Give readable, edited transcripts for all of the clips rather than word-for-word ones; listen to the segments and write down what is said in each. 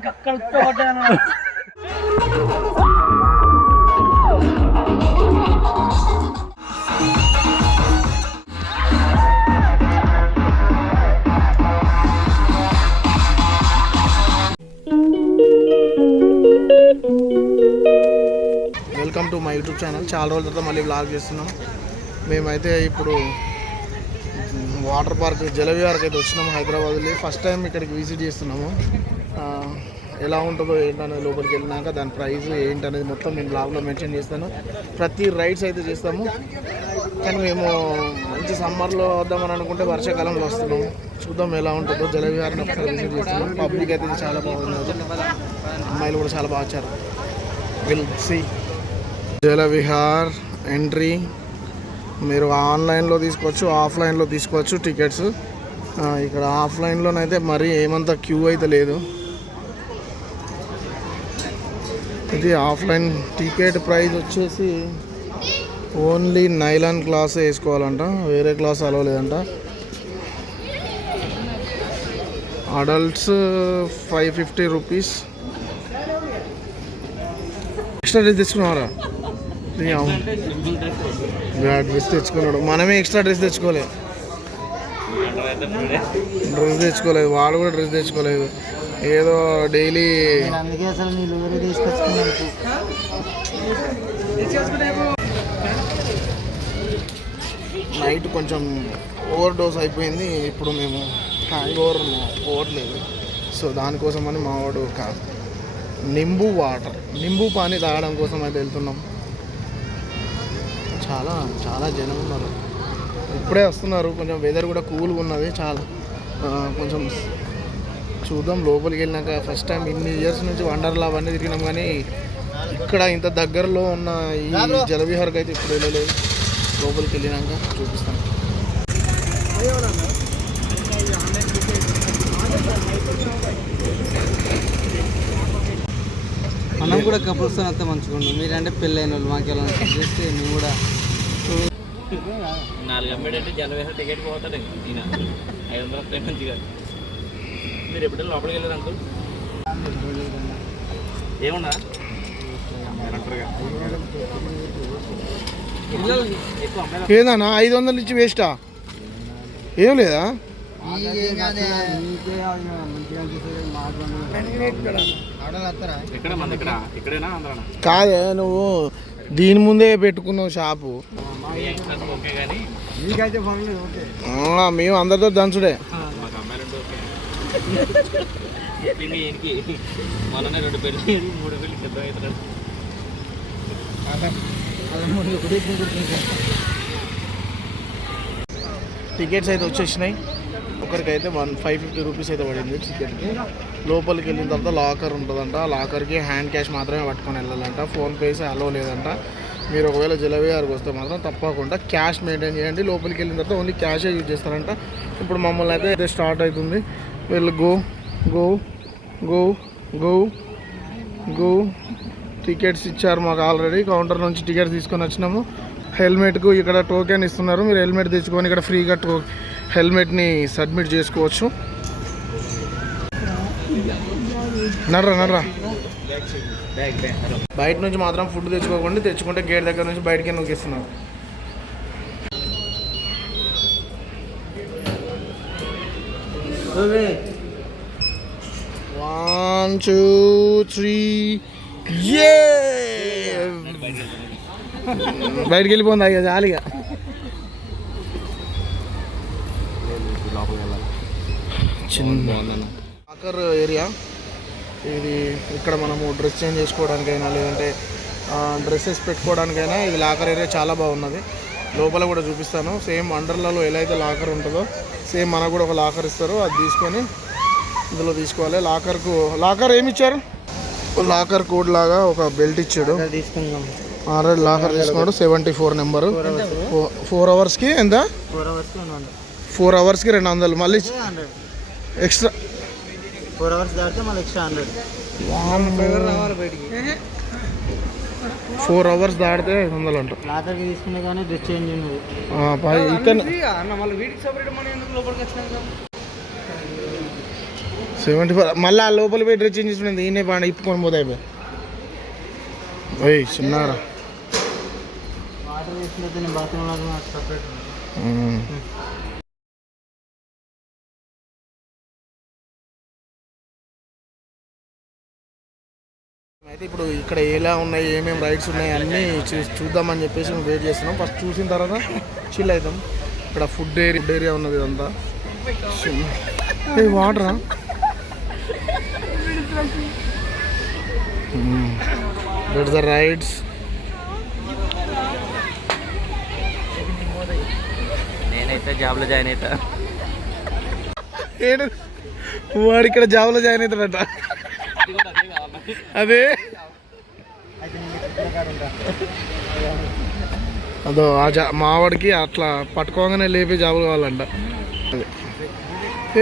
Welcome to my YouTube channel. చాలా రోజుల తర్వాత మళ్ళీ వ్లాగ్ చేస్తున్నాం. మేమైతే ఇప్పుడు వాటర్ పార్క్ జలవిహార్కి అయితే వచ్చినాము హైదరాబాద్లో. ఫస్ట్ టైం ఇక్కడికి విజిట్ చేస్తున్నాము. ఎలా ఉంటుందో ఏంటనేది లోపలికి వెళ్ళినాక దాని ప్రైస్ ఏంటనేది మొత్తం నేను బ్లాగ్లో మెన్షన్ చేస్తాను. ప్రతి రైడ్స్ అయితే చేస్తాము, కానీ మేము మంచి సమ్మర్లో వద్దామని అనుకుంటే వర్షాకాలంలో వస్తున్నాము. చూద్దాం ఎలా ఉంటుందో. జలవిహార్ని ఒకసారి విజిట్ చేస్తున్నాం. పబ్లిక్ అయితే చాలా బాగున్నారు, అమ్మాయిలు కూడా చాలా బాగా వచ్చారు. Will see. జలవిహార్ ఎంట్రీ మీరు ఆన్లైన్లో తీసుకోవచ్చు, ఆఫ్లైన్లో తీసుకోవచ్చు టికెట్స్. ఇక్కడ ఆఫ్లైన్లోనైతే మరీ ఏమంత క్యూ అయితే లేదు. ఇది ఆఫ్లైన్ టికెట్ ప్రైస్ వచ్చేసి ఓన్లీ నైలాన్ క్లాస్ వేసుకోవాలంట, వేరే క్లాస్ అలవ్ లేదంట. Adults 550 rupees. ఎక్స్ట్రా డ్రెస్ తెచ్చుకున్నారా? డ్రెస్ తెచ్చుకున్నాడు, మనమే ఎక్స్ట్రా డ్రెస్ తెచ్చుకోలేదు. వాడు కూడా డ్రెస్ తెచ్చుకోలేదు. ఏదో డైలీ నైట్ కొంచెం ఓవర్ డోస్ అయిపోయింది. ఇప్పుడు మేము హ్యాంగ్ ఓవర్ పోవట్లేదు. సో దానికోసమని మావాడు ఒక నింబు పానీ తాగడం కోసం అయితే వెళ్తున్నాం. చాలా చాలా జనం ఉన్నారు, ఇప్పుడే వస్తున్నారు. కొంచెం వెదర్ కూడా కూల్గా ఉన్నది. చాలా కొంచెం చూద్దాం లోపలికి వెళ్ళినాక. ఫస్ట్ టైం ఇన్ని ఇయర్స్ నుంచి వండర్లా అవన్నీ తిరిగినాం, కానీ ఇక్కడ ఇంత దగ్గరలో ఉన్న ఈ జలవిహార్కి అయితే ఇప్పుడు వెళ్ళలేదు. లోపలికి వెళ్ళినాక చూపిస్తాను. మనం కూడా కపుల్స్ అంతా మంచిగా ఉన్నాం. మీరంటే పెళ్ళైన వాళ్ళు మాకు ఎలా చేస్తే మేము కూడా 4 అమ్మేటంటే జలవిహార్ టికెట్ పోతాడు. ఈయన 500 మంచిగా. మీరు ఎప్పుడైనా లోపలికి వెళ్ళారు అంకుల్? ఏమన్నా ఏదన్నా 500 ఇచ్చి వేస్టా? ఏం లేదా? కాదే, నువ్వు దీని ముందే పెట్టుకున్నావు షాపు. మేము అందరితో దంచుడే. టికెట్స్ అయితే వచ్చేసినాయి. ఒకరికైతే 550 రూపీస్ అయితే పడింది టికెట్కి. లోపలికి వెళ్ళిన తర్వాత లాకర్ ఉంటుందంట. లాకర్కి హ్యాండ్ క్యాష్ మాత్రమే పట్టుకొని వెళ్ళాలంట. ఫోన్పేస్ అలో లేదంట. మీరు ఒకవేళ జలవిహార్కి వస్తే మాత్రం తప్పకుండా క్యాష్ మెయింటైన్ చేయండి. లోపలికి వెళ్ళిన తర్వాత ఓన్లీ క్యాషే యూజ్ చేస్తారంట. ఇప్పుడు మమ్మల్ని అయితే స్టార్ట్ అవుతుంది. వీళ్ళు go go go go go tickets ఇచ్చారు మాకు ఆల్రెడీ. కౌంటర్ నుంచి టికెట్స్ తీసుకొని వచ్చినాము. హెల్మెట్కు ఇక్కడ టోకెన్ ఇస్తున్నారు. మీరు హెల్మెట్ తెచ్చుకొని ఇక్కడ ఫ్రీగా హెల్మెట్ని సబ్మిట్ చేసుకోవచ్చు. నర్రా బయట నుంచి మాత్రం ఫుడ్ తెచ్చుకోకండి. తెచ్చుకుంటే గేట్ దగ్గర నుంచి బయటకే నూకిస్తున్నారు. One, 2, 3. బయటికి వెళ్ళిపోయింది అయ్యా జాలిగా. చిన్న లాకర్ ఏరియా ఇది. ఇక్కడ మనము డ్రెస్ చేంజ్ చేసుకోవడానికైనా లేదంటే డ్రెస్సెస్ పెట్టుకోవడానికైనా ఇది లాకర్ ఏరియా చాలా బాగున్నది. లోపల కూడా చూపిస్తాను. సేమ్ అండర్లలో ఎలా అయితే లాకర్ ఉంటుందో సేమ్ మనకు కూడా ఒక లాకర్ ఇస్తారు. అది తీసుకొని ఇందులో తీసుకోవాలి. లాకర్ ఏమి ఇచ్చారు? లాకర్ కోడ్ లాగా ఒక బెల్ట్ ఇచ్చాడు. ఆల్రెడీ లాకర్ తీసుకున్నాడు. 74 నెంబరు. 4 అవర్స్కి ఎంత? 4 అవర్స్కి 200. మళ్ళీ ఎక్స్ట్రా 4 అవర్స్ దాటితే మళ్ళీ ఎక్స్ట్రా 100. 4 అవర్స్ దాటితే 500 అంట. లాకర్కి తీసుకునే కానీ డ్రెస్ చేంజ్ ఉన్నది. 74 మళ్ళీ ఆ లోపల పోయి డ్రెస్ చేంజ్ చేసుకునేది ఈయనే బాగా ఇప్పుకొని పోతాయి ఓయ్ చిన్నారా. వాటర్ వేసినట్టు బాత్రూంలో సపరేట్ అయితే ఇప్పుడు ఇక్కడ ఎలా ఉన్నాయి ఏమేమి రైడ్స్ ఉన్నాయి అన్నీ చూద్దామని చెప్పేసి మేము వెయిట్ చేస్తున్నాం. ఫస్ట్ చూసిన తర్వాత చిల్ అవుతాం. ఇక్కడ ఫుడ్ ఏరియా ఉన్నది ఇదంతా. వాటరా దట్స్ ద రైడ్స్. నేనైతే జాబ్లో జాయిన్ అవుతా. వాడు ఇక్కడ జాబ్లో జాయిన్ అవుతాడట. అదే అదో మావాడికి అట్లా పట్టుకోగానే లేపే జాబులు కావాలంట. అదే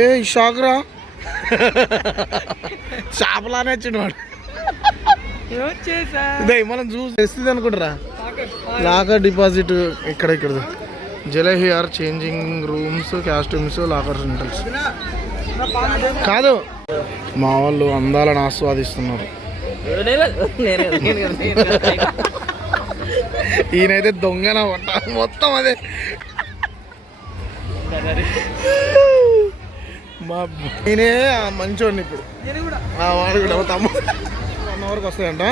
ఏ షాక్రా చేపలానే వచ్చిండు వాడు. ఇదే మనం చూసి తెస్తుంది అనుకుంటారా. లాకర్ డిపాజిట్ ఇక్కడ జలహియర్ changing rooms costumes locker rentals కాదు. మా వాళ్ళు అందాలను ఆస్వాదిస్తున్నారు. ఈయనైతే దొంగన మొత్తం అదే. మా నేనే మంచోడిని ఇప్పుడు. వాడు కూడా తమ్ముడు 1 అవర్కి వస్తాయంట.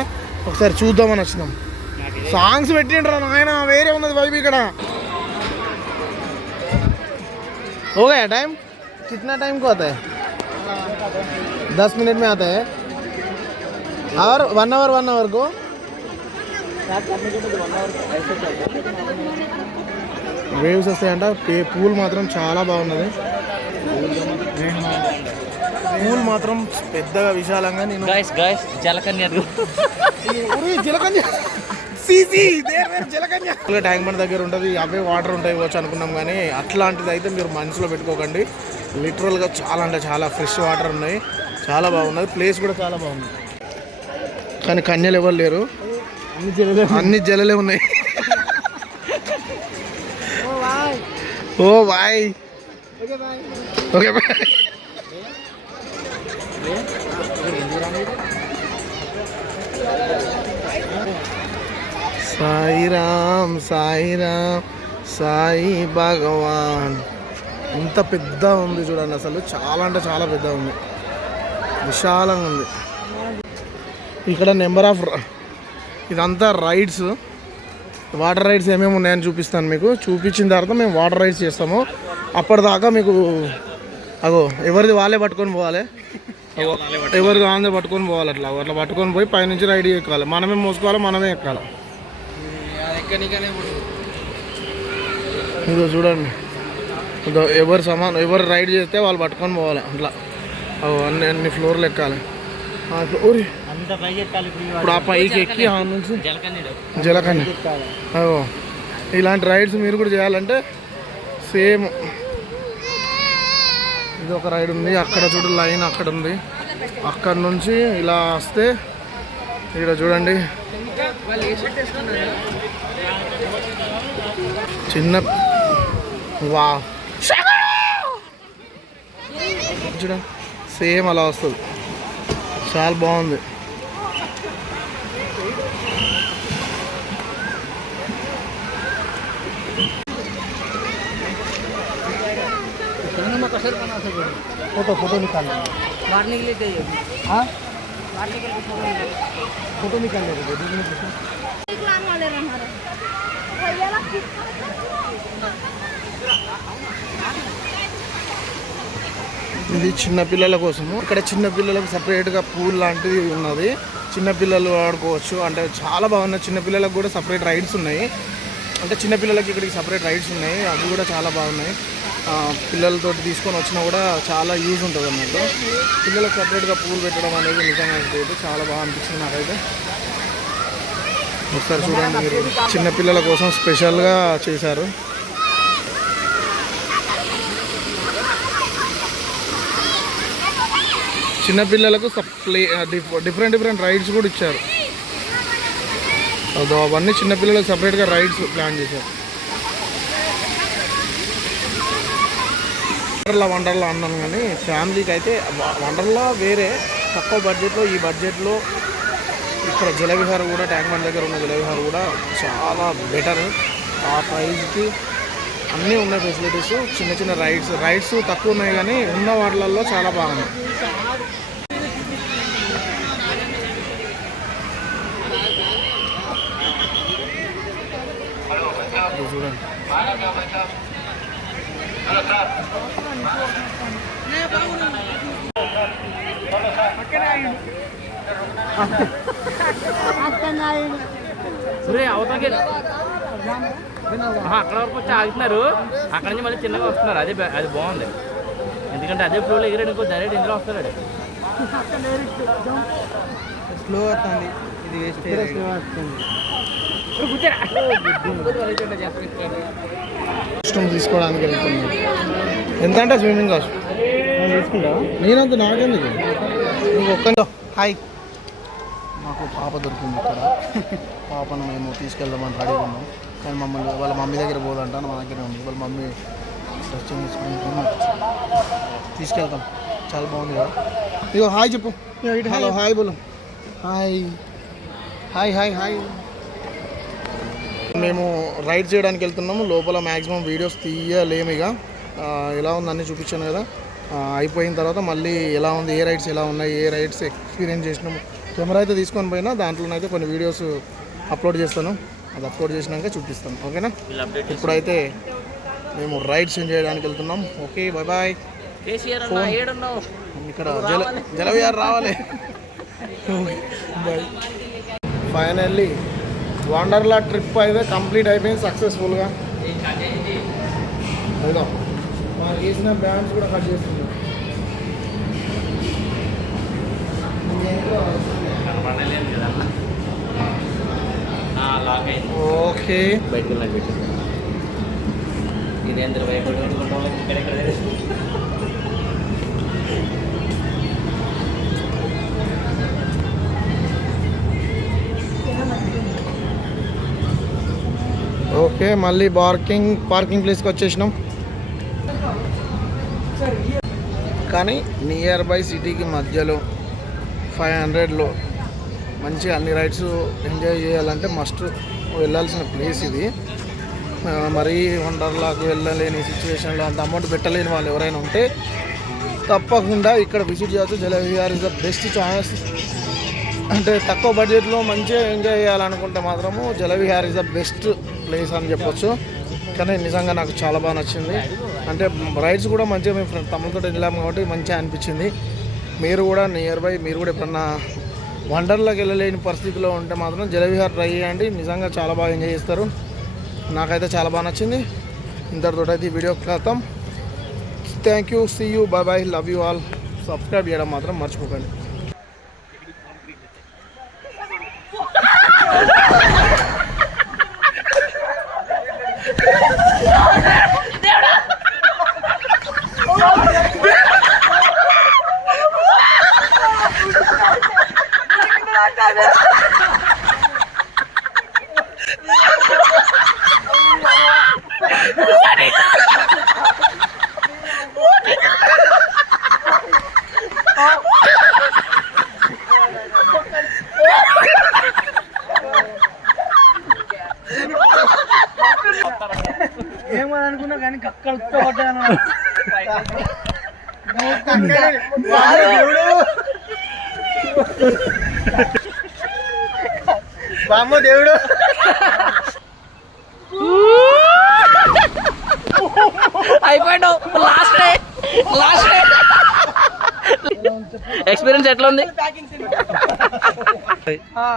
ఒకసారి చూద్దామని వచ్చినాం. సాంగ్స్ పెట్టిండ్రా నాయన, వేరే ఉన్నది వైపు ఇక్కడ. ఓకే टाइम कितना टाइम को आता है? 10 मिनट में आता है और 1 आवर को వేవ్స్ వస్తాయంట. పూల్ మాత్రం చాలా బాగున్నది. పూల్ మాత్రం పెద్దగా విశాలంగా. నేను జలకన్య ట్యాంక్ బండ్ దగ్గర ఉంటుంది, అవే వాటర్ ఉంటాయి వచ్చు అనుకున్నాం. కానీ అట్లాంటిది అయితే మీరు మనసులో పెట్టుకోకండి. లిటరల్గా చాలా అంటే చాలా ఫ్రెష్ వాటర్ ఉన్నాయి. చాలా బాగున్నది. ప్లేస్ కూడా చాలా బాగుంది. కానీ కన్యలు ఎవరు లేరు, అన్ని జలలే ఉన్నాయి. Oh bye. Okay bye. Sairam Sairam Sai Bhagavan. ఇంత పెద్ద ఉంది చూడండి, అసలు చాలా అంటే చాలా పెద్ద ఉంది, విశాలంగా ఉంది. ఇక్కడ నెంబర్ ఆఫ్ ఇదంతా రైడ్స్, వాటర్ రైడ్స్ ఏమేమి ఉన్నాయని చూపిస్తాను మీకు. చూపించిన తర్వాత మేము వాటర్ రైడ్స్ చేస్తాము. అప్పటిదాకా మీకు అగో ఎవరిది వాళ్ళే పట్టుకొని పోవాలి, ఎవరిది వాళ్ళే పట్టుకొని పోవాలి. అట్లా అట్లా పట్టుకొని పోయి పైనుంచి రైడ్ ఎక్కాలి. మనమే మోసుకోవాలి, మనమే ఎక్కాలి. ఇదో చూడండి, ఎవరు రైడ్ చేస్తే వాళ్ళు పట్టుకొని పోవాలి. అట్లా అన్ని ఫ్లోర్లు ఎక్కాలి. ఇప్పుడు ఆ పైకి ఎక్కి ఆ నుంచి జలకన్య. అగో ఇలాంటి రైడ్స్ మీరు కూడా చేయాలంటే సేమ్. ఇది ఒక రైడ్ ఉంది, అక్కడ చూడు లైన్ అక్కడ ఉంది. అక్కడ నుంచి ఇలా వస్తే ఇక్కడ చూడండి చిన్న వా చూడ సేమ్ అలా వస్తుంది. చాలా బాగుంది. फोटो निकाल बाहर निकले चाहिए। हाँ बाहर निकल के फोटो निकाल ఇది చిన్నపిల్లల కోసము. ఇక్కడ చిన్నపిల్లలకు సపరేట్గా పూల్ లాంటిది ఉన్నది, చిన్నపిల్లలు ఆడుకోవచ్చు. అంటే చాలా బాగున్నాయి. చిన్నపిల్లలకు కూడా సపరేట్ రైడ్స్ ఉన్నాయి. అంటే చిన్నపిల్లలకి ఇక్కడికి సపరేట్ రైడ్స్ ఉన్నాయి, అవి కూడా చాలా బాగున్నాయి. పిల్లలతో తీసుకొని వచ్చినా కూడా చాలా యూజ్ ఉంటుంది అన్నట్టు. పిల్లలకు సపరేట్గా పూల్ పెట్టడం అనేది నిజంగా అయితే చాలా బాగా అనిపిస్తుంది నాకైతే. ఒకసారి చూడండి మీరు, చిన్నపిల్లల కోసం స్పెషల్గా చేశారు. చిన్నపిల్లలకు డిఫరెంట్ రైడ్స్ కూడా ఇచ్చారు. అవన్నీ చిన్నపిల్లలకు సపరేట్గా రైడ్స్ ప్లాన్ చేశారు. వండర్లా అన్నాను కానీ ఫ్యామిలీకి అయితే వండర్లా వేరే తక్కువ బడ్జెట్లో, ఈ బడ్జెట్లో ఇక్కడ జలవిహార్ కూడా ట్యాంక్ బండ్ దగ్గర ఉన్న జలవిహార్ కూడా చాలా బెటర్. ఆ ప్రైస్కి అన్నీ ఉన్నాయి ఫెసిలిటీస్. చిన్న చిన్న రైడ్స్ తక్కువ ఉన్నాయి కానీ ఉన్న వాటిలలో చాలా బాగున్నాయి. చూడండి అవతలకి అక్కడ వరకు వచ్చి ఆగుతున్నారు, అక్కడ నుంచి మళ్ళీ చిన్నగా వస్తున్నారు. అది బాగుంది, ఎందుకంటే అదే ఫ్లోలో ఎగిరాడు ఇంకో డైరెక్ట్ ఇందులో వస్తాడు. స్లో అవుతుంది, ఇది వేస్ట్ స్లో అవుతుంది. ఇష్టం తీసుకోవడానికి వెళ్తున్నాను. ఎంత అంటే స్విమ్మింగ్ కాస్ట్ తీసుకుంటావా? నేనంత నాకెందుకు, నీకు ఒక్క హాయ్. మాకు పాప దొరికింది ఇక్కడ. పాపను మేము తీసుకెళ్దామని రెడీ ఉన్నాం, కానీ మమ్మల్ని వాళ్ళ మమ్మీ దగ్గర పోదంటాను, మా దగ్గర ఉంది. వాళ్ళ మమ్మీ డ్రెస్ చేంజ్ చేసుకుంటాం, తీసుకెళ్తాం. చాలా బాగుంది కదా. ఇగో హాయ్ చెప్పు. హలో హాయ్ బోలు. Hi hi hi hi. మేము రైడ్ చేయడానికి వెళ్తున్నాము. లోపల మ్యాక్సిమం వీడియోస్ తీయలేము. ఇక ఎలా ఉంది అన్నీ చూపించాను కదా. అయిపోయిన తర్వాత మళ్ళీ ఎలా ఉంది, ఏ రైడ్స్ ఎలా ఉన్నాయి, ఏ రైడ్స్ ఎక్స్పీరియన్స్ చేసినాము, కెమెరా అయితే తీసుకొని పోయినా దాంట్లోనైతే కొన్ని వీడియోస్ అప్లోడ్ చేస్తాను. అది అప్లోడ్ చేసినాక చూపిస్తాను, ఓకేనా. ఇప్పుడైతే మేము రైడ్స్ చేయడానికి వెళ్తున్నాం. Okay bye bye. ఇక్కడ జలవిహార్ రావాలి. బాయ్. ఫైనల్లీ వండర్లా ట్రిప్ అయితే కంప్లీట్ అయిపోయింది సక్సెస్ఫుల్గా. అదిగా మాకు వేసిన బ్యాండ్స్ కూడా కట్ చేస్తున్నాం. ఓకే ఓకే మళ్ళీ పార్కింగ్ ప్లేస్కి వచ్చేసినాం. కానీ నియర్ బై సిటీకి మధ్యలో 500లో మంచిగా అన్ని రైడ్స్ ఎంజాయ్ చేయాలంటే మస్ట్ వెళ్ళాల్సిన ప్లేస్ ఇది. మరీ వండర్లాకు వెళ్ళలేని సిచ్యువేషన్లో అంత అమౌంట్ పెట్టలేని వాళ్ళు ఎవరైనా ఉంటే తప్పకుండా ఇక్కడ విజిట్ చేయవచ్చు. Jalavihar is the best choice. అంటే తక్కువ బడ్జెట్లో మంచిగా ఎంజాయ్ చేయాలనుకుంటే మాత్రము Jalavihar is the best place అని చెప్పొచ్చు. కానీ నిజంగా నాకు చాలా బాగా నచ్చింది. అంటే రైడ్స్ కూడా మంచిగా మేము తమ్ములతో వెళ్ళాము కాబట్టి మంచిగా అనిపించింది. మీరు కూడా నియర్ బై మీరు కూడా ఎప్పుడన్నా వండర్లోకి వెళ్ళలేని పరిస్థితిలో ఉంటే మాత్రం జలవిహార్ ట్రై చేయండి. నిజంగా చాలా బాగా ఎంజాయ్ చేస్తారు. నాకైతే చాలా బాగా నచ్చింది. ఇంతటితో అయితే ఈ వీడియో ఖతం. Thank you, see you, bye bye, love you all. Subscribe చేయడం మాత్రం మర్చిపోకండి. ఏమనుకున్నా కానీ కక్కడుతో పడ్డాను. బామ్మ దేవుడు అయిపోయాడు. లాస్ట్ ఎక్స్పీరియన్స్ ఎట్లా ఉంది? Ha